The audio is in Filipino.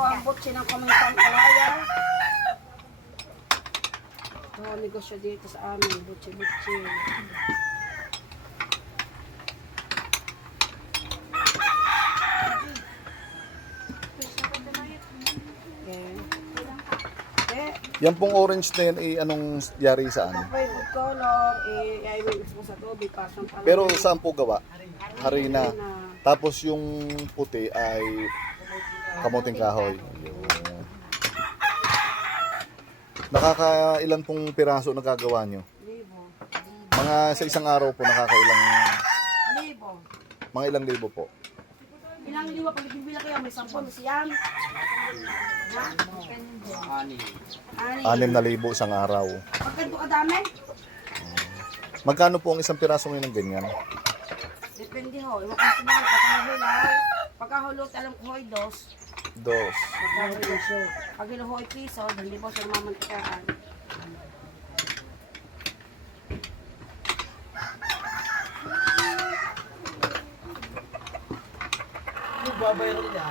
ang butsi ng Komintang Kalaya. Ito ang negosyo dito sa amin, butsi-butsi. Yan pong orange na yan, anong yari saan? May food color, ay may gusto sa tubig. Pero saan po gawa? Harina. Tapos yung puti ay kamuting kahoy. Nakakailan pong piraso nagagawa nyo? Libo. Mga sa isang araw po nakakailang, Libo. mga ilang libo po. Ilang libo, pag nagbibilang kayo, may 10, may siyam. Ani. 6,000 isang araw. Pagkanto kadami? Magkano po ang isang piraso ngayon ng ganyan? Depende ho. Iwan ko sa mga pagkahulaw. Pagkahulot, alam ko ho'y 2. Dos. Pag hinuhoy piso, hindi po sa mamantikaan. Babayaran niya.